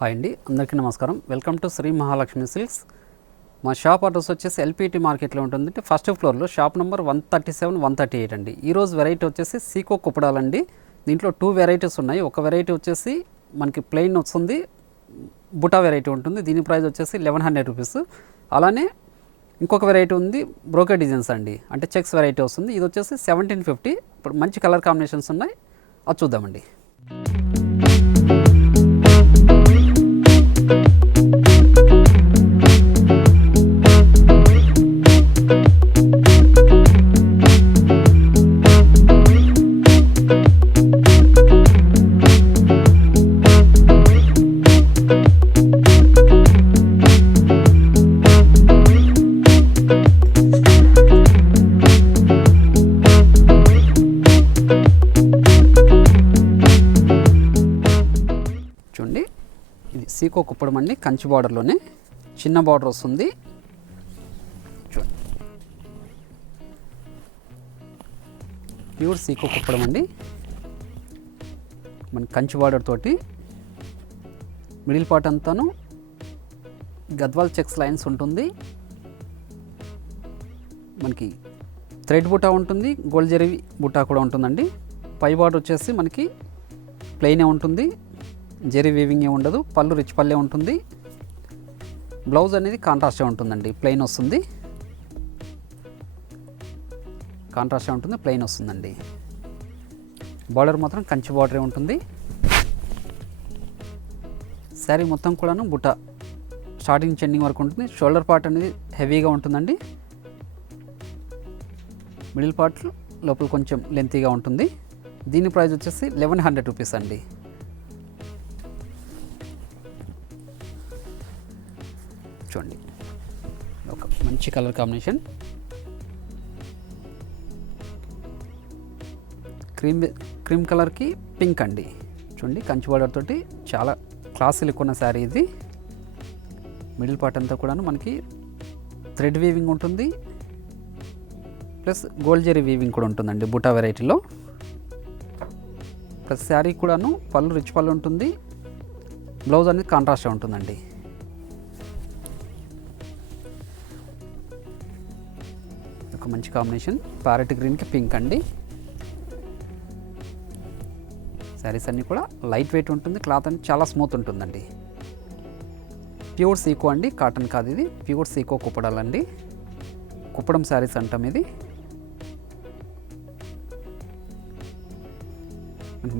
Hi అండి, అందరికీ నమస్కారం. Welcome to Shri Mahalakshmi silks. మా షాప్ అడ్రస్ వచ్చేసి ఎల్పిటి మార్కెట్లో ఉంటుంది. ఫస్ట్ ఫ్లోర్లో షాప్ నెంబర్ 137, 138 అండి. ఈరోజు వెరైటీ వచ్చేసి సీకో కుప్పడాలండి. దీంట్లో 2 వెరైటీస్ ఉన్నాయి. ఒక వెరైటీ వచ్చేసి మనకి ప్లెయిన్ వస్తుంది, బుటా వెరైటీ ఉంటుంది. దీని ప్రైస్ వచ్చేసి 1100 రూపీస్. అలానే ఇంకొక వెరైటీ ఉంది, బ్రోకే డిజైన్స్ అండి, అంటే చెక్స్ వెరైటీ వస్తుంది. ఇది వచ్చేసి 1750. ఇప్పుడు మంచి కలర్ కాంబినేషన్స్ ఉన్నాయి, అది చూద్దామండి. చూడండి, ఇది సీకో కుప్పడం అండి. కంచి బార్డర్లోనే చిన్న బార్డర్ వస్తుంది. చూడండి, ప్యూర్ సీకో కుప్పడం అండి. మన కంచి బార్డర్ తోటి మిడిల్ పార్ట్ అంతాను గద్వాల్ చెక్స్ లైన్స్ ఉంటుంది. మనకి థ్రెడ్ బుటా ఉంటుంది, గోల్డ్ జరీ బుటా కూడా ఉంటుందండి. పై బార్డర్ వచ్చేసి మనకి ప్లెయినే ఉంటుంది, జరీ వీవింగ్ ఏ ఉండదు. పళ్ళు రిచ్ పల్లె ఉంటుంది. బ్లౌజ్ అనేది కాంట్రాస్టే ఉంటుందండి, ప్లెయిన్ వస్తుంది. కాంట్రాస్టే ఉంటుంది, ప్లెయిన్ వస్తుందండి. బార్డర్ మాత్రం కంచి బార్డరే ఉంటుంది. శారీ మొత్తం కూడాను బుట్ట స్టార్టింగ్ చెండింగ్ వరకు ఉంటుంది. షోల్డర్ పార్ట్ అనేది హెవీగా ఉంటుందండి. మిడిల్ పార్ట్ లోపల కొంచెం లెంతీగా ఉంటుంది. దీని ప్రైస్ వచ్చేసి 1100 రూపీస్ అండి. చూడండి, ఒక మంచి కలర్ కాంబినేషన్, క్రీమ్ కలర్కి పింక్ అండి. చూడండి, కంచి బార్డర్ తోటి చాలా క్లాస్ లుక్ ఉన్న శారీ ఇది. మిడిల్ పార్ట్ అంతా కూడాను మనకి థ్రెడ్ వీవింగ్ ఉంటుంది, ప్లస్ గోల్డ్ జరీ వీవింగ్ కూడా ఉంటుందండి బుటా వెరైటీలో. ప్లస్ శారీ కూడాను పళ్ళు రిచ్ పళ్ళు ఉంటుంది. బ్లౌజ్ అనేది కాంట్రాస్ట్ ఉంటుందండి. ఒక మంచి కాంబినేషన్, ప్యారెట్ గ్రీన్కి పింక్ అండి. శారీస్ అన్నీ కూడా లైట్ వెయిట్ ఉంటుంది. క్లాత్ అనేది చాలా స్మూత్ ఉంటుందండి. ప్యూర్ సీకో అండి, కాటన్ కాదు ఇది. ప్యూర్ సీకో కుప్పడాలండి. కుప్పడం శారీస్ అంటాం ఇది.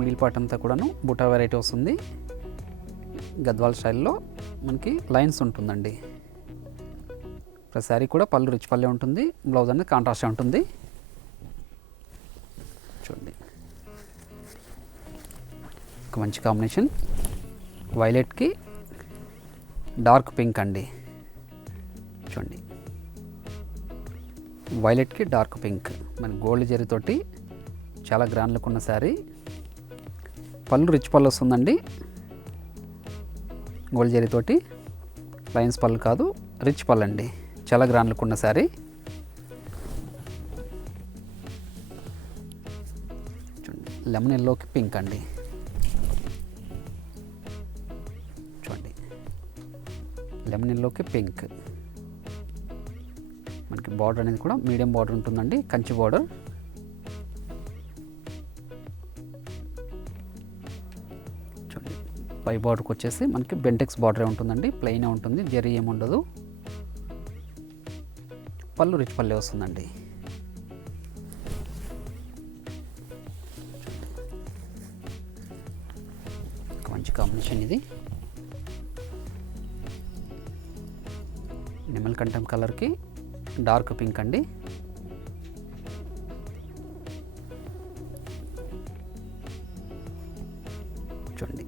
మిడిల్ పార్ట్ అంతా కూడాను బుటా వెరైటీ వస్తుంది. గద్వాల్ స్టైల్లో మనకి లైన్స్ ఉంటుందండి. ప్లస్ శారీ కూడా పళ్ళు రిచ్ పల్లె ఉంటుంది. బ్లౌజ్ అనేది కాంట్రాస్ట్ ఉంటుంది. చూడండి, ఒక మంచి కాంబినేషన్, వైలెట్కి డార్క్ పింక్ అండి. చూడండి, వైలెట్కి డార్క్ పింక్, మన గోల్డ్ జరీతోటి చాలా గ్రాండ్ లుక్ ఉన్న శారీ. పళ్ళు రిచ్ పళ్ళు వస్తుందండి. గోల్డ్ జరీతోటి లైన్స్ పళ్ళు కాదు, రిచ్ పళ్ళు అండి. చాలా గ్రాండ్ లుక్ ఉన్న శారీ. చూడండి, లెమన్ ఎల్లోకి పింక్ అండి. చూడండి, లెమన్ ఎల్లోకి పింక్. మనకి బార్డర్ అనేది కూడా మీడియం బార్డర్ ఉంటుందండి, కంచి బార్డర్. చూడండి, పై బార్డర్కి వచ్చేసి మనకి బెంటెక్స్ బార్డరే ఉంటుందండి, ప్లెయినే ఉంటుంది, జరీ ఏముండదు. పళ్ళు రిచ్ పల్లె వస్తుందండి. ఒక మంచి కాంబినేషన్ ఇది. నిమ్మల్ కంఠం కలర్కి డార్క్ పింక్ అండి. చూడండి,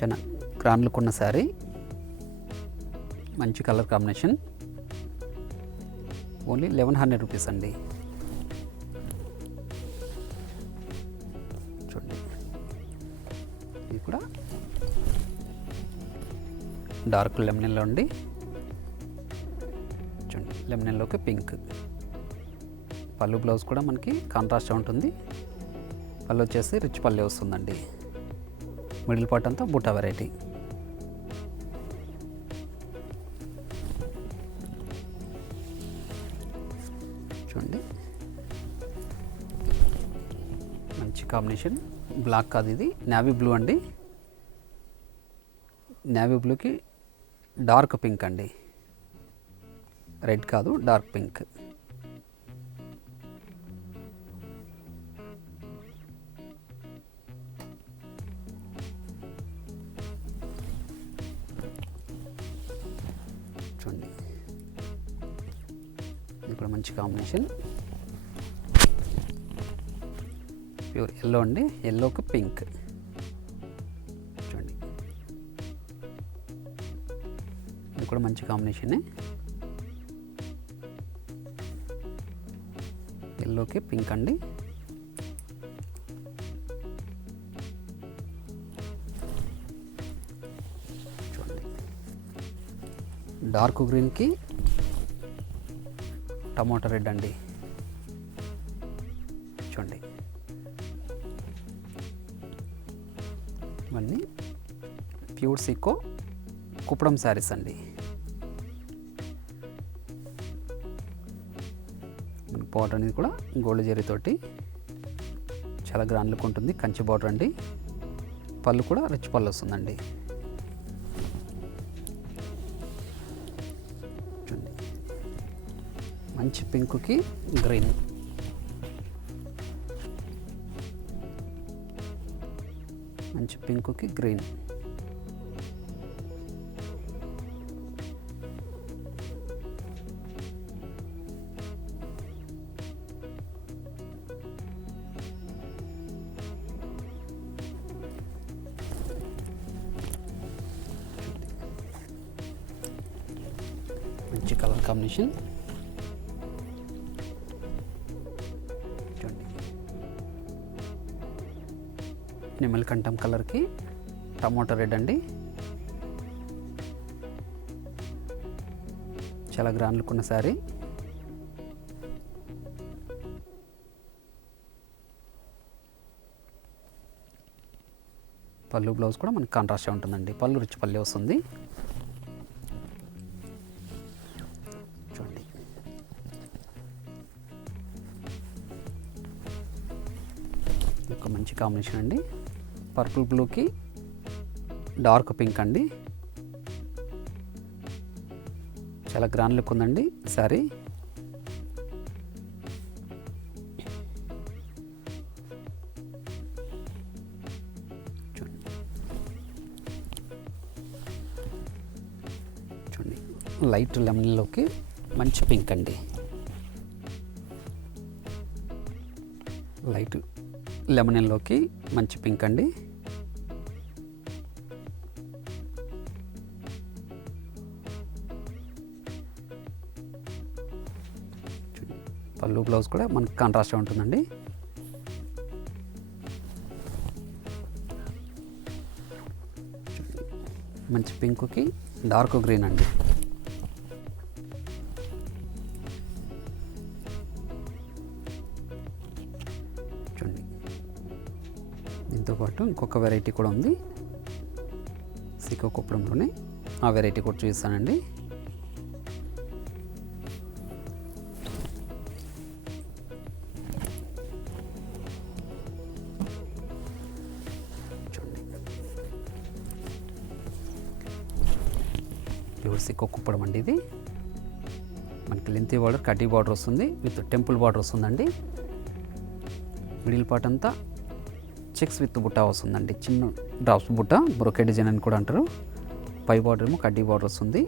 చాలా గ్రాండ్ లుక్ ఉన్న శారీ, మంచి కలర్ కాంబినేషన్. ఓన్లీ 1100 రూపీస్ అండి. చూడండి, ఇది కూడా డార్క్ లెమనెల్లో అండి. చూడండి, లెమనెల్లోకి పింక్. పళ్ళు బ్లౌజ్ కూడా మనకి కాంట్రాస్ట్ ఉంటుంది. పళ్ళు వచ్చేసి రిచ్ పల్లె వస్తుందండి. మిడిల్ పార్ట్ అంతా బుటా వెరైటీ. కాంబినేషన్. బ్లాక్ కాదు, ఇది నేవీ బ్లూ అండి. నేవీ బ్లూకి డార్క్ పింక్ అండి, రెడ్ కాదు, డార్క్ పింక్. చూడండి, ఇది కూడా మంచి కాంబినేషన్. ప్యూర్ ఎల్లో అండి, ఎల్లోకి పింక్. చూడండి, ఇది కూడా మంచి కాంబినేషనే. ఎల్లోకి పింక్ అండి. చూడండి, డార్క్ గ్రీన్కి టమాటో రెడ్ అండి. చూడండి, ఇవన్నీ ప్యూర్ సీకో కుప్పడం శారీస్ అండి. బార్డర్ అనేది కూడా గోల్డ్ జరీతోటి చాలా గ్రాండ్ లుక్ ఉంటుంది. కంచి బార్డర్ అండి. పళ్ళు కూడా రిచ్ పళ్ళు వస్తుందండి. చూడండి, మంచి పింక్కి గ్రీన్. మంచి పింక్కి గ్రీన్. మంచి కలర్ కాంబినేషన్. చూడండి, నెమలి కంఠం కలర్కి టమాటో రెడ్ అండి. చాలా గ్రాండ్ లుక్ ఉన్న శారీ. పళ్ళు బ్లౌజ్ కూడా మనకి కాంట్రాస్ట్ ఉంటుందండి. పళ్ళు రిచ్ పల్లె వస్తుంది. చూడండి, ఒక మంచి కాంబినేషన్ అండి. పర్పుల్ బ్లూకి డార్క్ పింక్ అండి. చాలా గ్రాండ్ లుక్ ఉందండి శారీ. చూడండి, లైట్ లెమన్లోకి మంచి పింక్ అండి. లైట్ లెమన్లోకి మంచి పింక్ అండి. పళ్ళు బ్లౌజ్ కూడా మనకు కాంట్రాస్ట్ ఉంటుందండి. మంచి పింక్కి డార్క్ గ్రీన్ అండి. చూడండి, దీంతోపాటు ఇంకొక వెరైటీ కూడా ఉంది సీకో కుప్పడంలోనే. ఆ వెరైటీ కూడా చూపిస్తానండి. ప్యూర్ సీకో కుప్పడం అండి. ఇది మనకి లెంతీ బార్డర్, కడ్డీ బార్డర్ వస్తుంది విత్ టెంపుల్ బార్డర్ వస్తుందండి. మిడిల్ పార్ట్ అంతా చెక్స్ విత్ బుట్ట వస్తుందండి. చిన్న డ్రాప్స్ బుట్ట, బ్రోకెడ్ డిజైన్ అని కూడా అంటారు. పై బార్డర్ ఏమో కడ్డీ బార్డర్ వస్తుంది.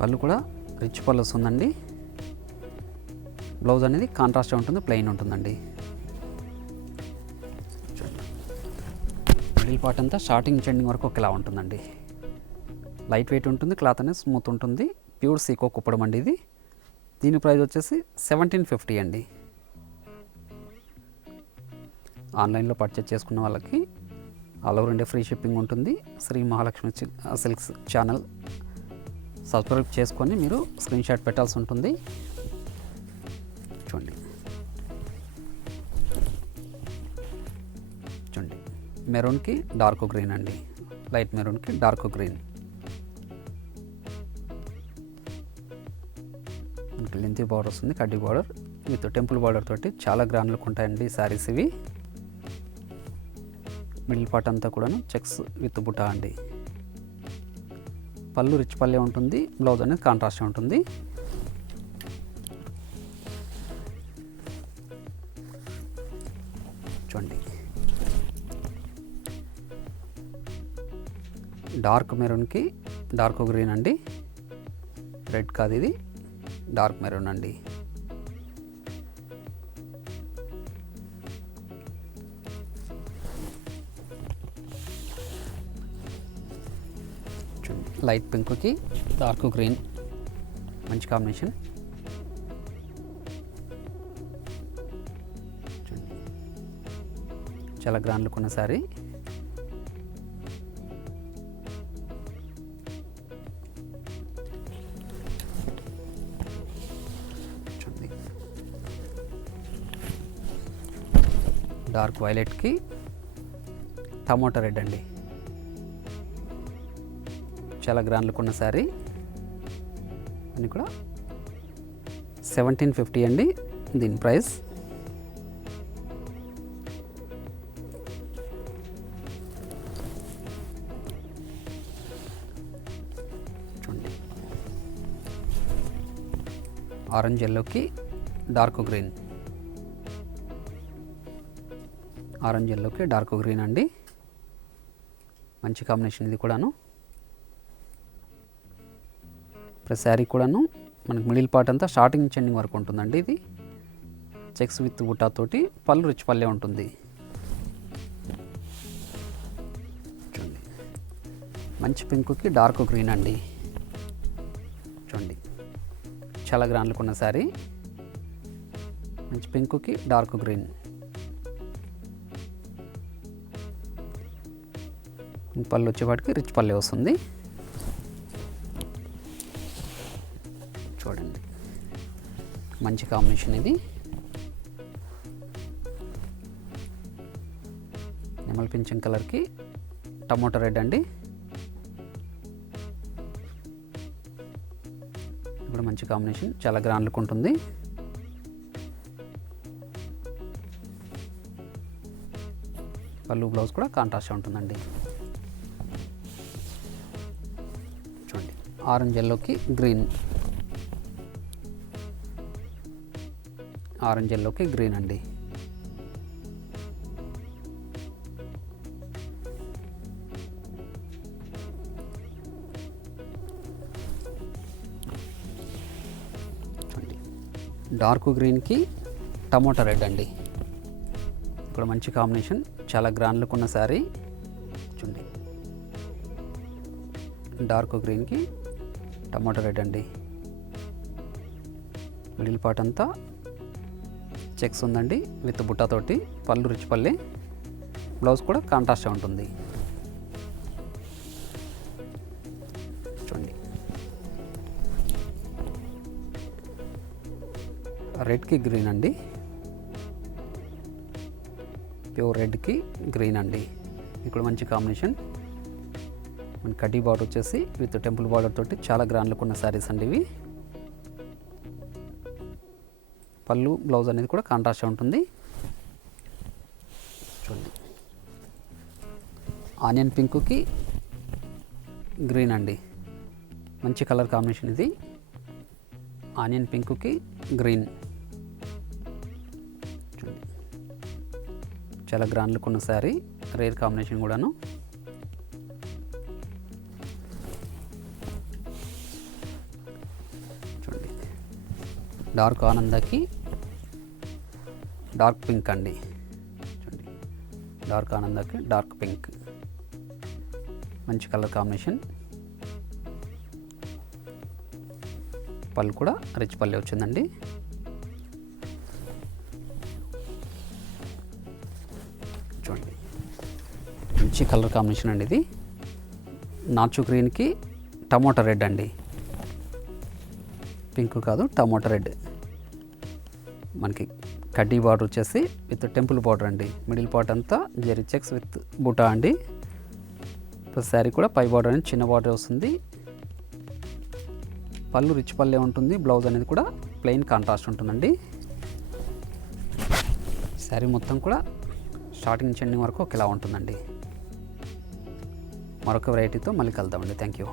పళ్ళు కూడా రిచ్ పళ్ళు వస్తుందండి. బ్లౌజ్ అనేది కాంట్రాస్ట్ ఉంటుంది, ప్లెయిన్ ఉంటుందండి. మిడిల్ పార్ట్ అంతా స్టార్టింగ్ ఎండింగ్ వరకు ఒకేలా ఉంటుందండి. లైట్ వెయిట్ ఉంటుంది, క్లాత్ అనేది స్మూత్ ఉంటుంది. ప్యూర్ సీకో కుప్పడం అండి ఇది. దీని ప్రైస్ వచ్చేసి 1750 అండి. ఆన్లైన్లో పర్చేజ్ చేసుకున్న వాళ్ళకి all over India free shipping ఉంటుంది. Shri Mahalakshmi silks channel subscribe చేసుకొని మీరు స్క్రీన్ షాట్ పెట్టాల్సి ఉంటుంది. చూడండి, చూడండి, మెరూన్కి డార్క్ గ్రీన్ అండి. లైట్ మెరూన్కి డార్క్ గ్రీన్. మనకి లెంతీ బార్డర్ వస్తుంది, కడ్డీ బార్డర్ విత్ టెంపుల్ బార్డర్ తోటి చాలా గ్రాండ్ లుక్ ఉంటాయండి ఈ శారీస్ ఇవి. మిడిల్ పార్ట్ అంతా కూడాను చెక్స్ విత్ బుటా అండి. పళ్ళు రిచ్ పల్లె ఉంటుంది, బ్లౌజ్ అనేది కాంట్రాస్ట్ ఉంటుంది. చూడండి, డార్క్ మెరూన్కి డార్క్ గ్రీన్ అండి, రెడ్ కాదు ఇది, డార్క్ మెరూన్ అండి. లైట్ పింక్కి డార్క్ గ్రీన్ మంచి కాంబినేషన్. చూడండి, చాలా గ్రాండ్ లుక్ ఉన్న శారీ. చూడండి, డార్క్ వైలెట్కి టమోటా రెడ్ అండి, చాలా గ్రాండ్ లుక్ ఉన్న శారీ. అని కూడా 1750 అండి దీని ప్రైస్. చూడండి, ఆరెంజ్ ఎల్లోకి డార్క్ గ్రీన్, ఆరెంజ్ ఎల్లోకి డార్క్ గ్రీన్ అండి, మంచి కాంబినేషన్ ఇది కూడాను. ప్లస్ శారీ కూడాను మనకి మిడిల్ పార్ట్ అంతా స్టార్టింగ్ నుంచి ఎండింగ్ వరకు ఉంటుందండి. ఇది చెక్స్ విత్ బుటాతోటి, పళ్ళు రిచ్ పల్లె ఉంటుంది. చూడండి, మంచి పింక్కి డార్క్ గ్రీన్ అండి. చూడండి, చాలా గ్రాండ్ లుక్ ఉన్న శారీ. మంచి పింక్కి డార్క్ గ్రీన్, పళ్ళు వచ్చేవాటికి రిచ్ పల్లె వస్తుంది. చూడండి, మంచి కాంబినేషన్ ఇది. నెమల్ పింఛన్ కలర్కి టమోటా రెడ్ అండి, ఇప్పుడు మంచి కాంబినేషన్, చాలా గ్రాండ్ లుక్ ఉంటుంది. పళ్ళు బ్లౌజ్ కూడా కాంట్రాస్ట్ ఉంటుందండి. చూడండి, ఆరెంజ్ ఎల్లోకి గ్రీన్, ఆరెంజ్ ఎల్లోకి గ్రీన్ అండి. చూడండి, డార్క్ గ్రీన్కి టమోటా రెడ్ అండి, ఇక్కడ మంచి కాంబినేషన్, చాలా గ్రాండ్ లుక్ ఉన్న శారీ. చూడండి, డార్క్ గ్రీన్కి టమోటా రెడ్ అండి, మిడిల్ పార్ట్ అంతా చెక్స్ ఉందండి విత్ బుట్టాతోటి, పళ్ళు రిచ్ పల్లె, బ్లౌజ్ కూడా కాంట్రాస్ట్ ఉంటుంది. చూడండి, రెడ్కి గ్రీన్ అండి, ప్యూర్ రెడ్కి గ్రీన్ అండి, ఇక్కడ మంచి కాంబినేషన్. మన కడ్డీ బార్డర్ వచ్చేసి విత్ టెంపుల్ బార్డర్ తోటి చాలా గ్రాండ్ లుక్ ఉన్న శారీస్ అండి ఇవి. పళ్ళు బ్లౌజ్ అనేది కూడా కాంట్రాస్ట్ ఉంటుంది. చూడండి, ఆనియన్ పింక్కి గ్రీన్ అండి, మంచి కలర్ కాంబినేషన్ ఇది. ఆనియన్ పింక్కి గ్రీన్, చూడండి, చాలా గ్రాండ్ లుక్ ఉన్న శారీ, రేర్ కాంబినేషన్ కూడాను. చూడండి, డార్క్ ఆనందకి డార్క్ పింక్ అండి. చూడండి, డార్క్ ఆనందకి డార్క్ పింక్, మంచి కలర్ కాంబినేషన్. పళ్ళు కూడా రిచ్ పల్లె వచ్చిందండి. చూడండి, మంచి కలర్ కాంబినేషన్ అండి ఇది. నాచు గ్రీన్కి టమోటా రెడ్ అండి, పింక్ కాదు టమోటా రెడ్. మనకి కడ్డీ బార్డర్ వచ్చేసి విత్ టెంపుల్ బార్డర్ అండి, మిడిల్ పార్ట్ అంతా జెరీ చెక్స్ విత్ బుటా అండి. ప్లస్ శారీ కూడా పై బార్డర్ అనేది చిన్న బార్డర్ వస్తుంది. పళ్ళు రిచ్ పల్లె ఉంటుంది, బ్లౌజ్ అనేది కూడా ప్లెయిన్ కాంట్రాస్ట్ ఉంటుందండి. శారీ మొత్తం కూడా స్టార్టింగ్ నుంచి ఎండింగ్ వరకు ఒకేలా ఉంటుందండి. మరొక వెరైటీతో మళ్ళీ కలుద్దామండి. Thank you.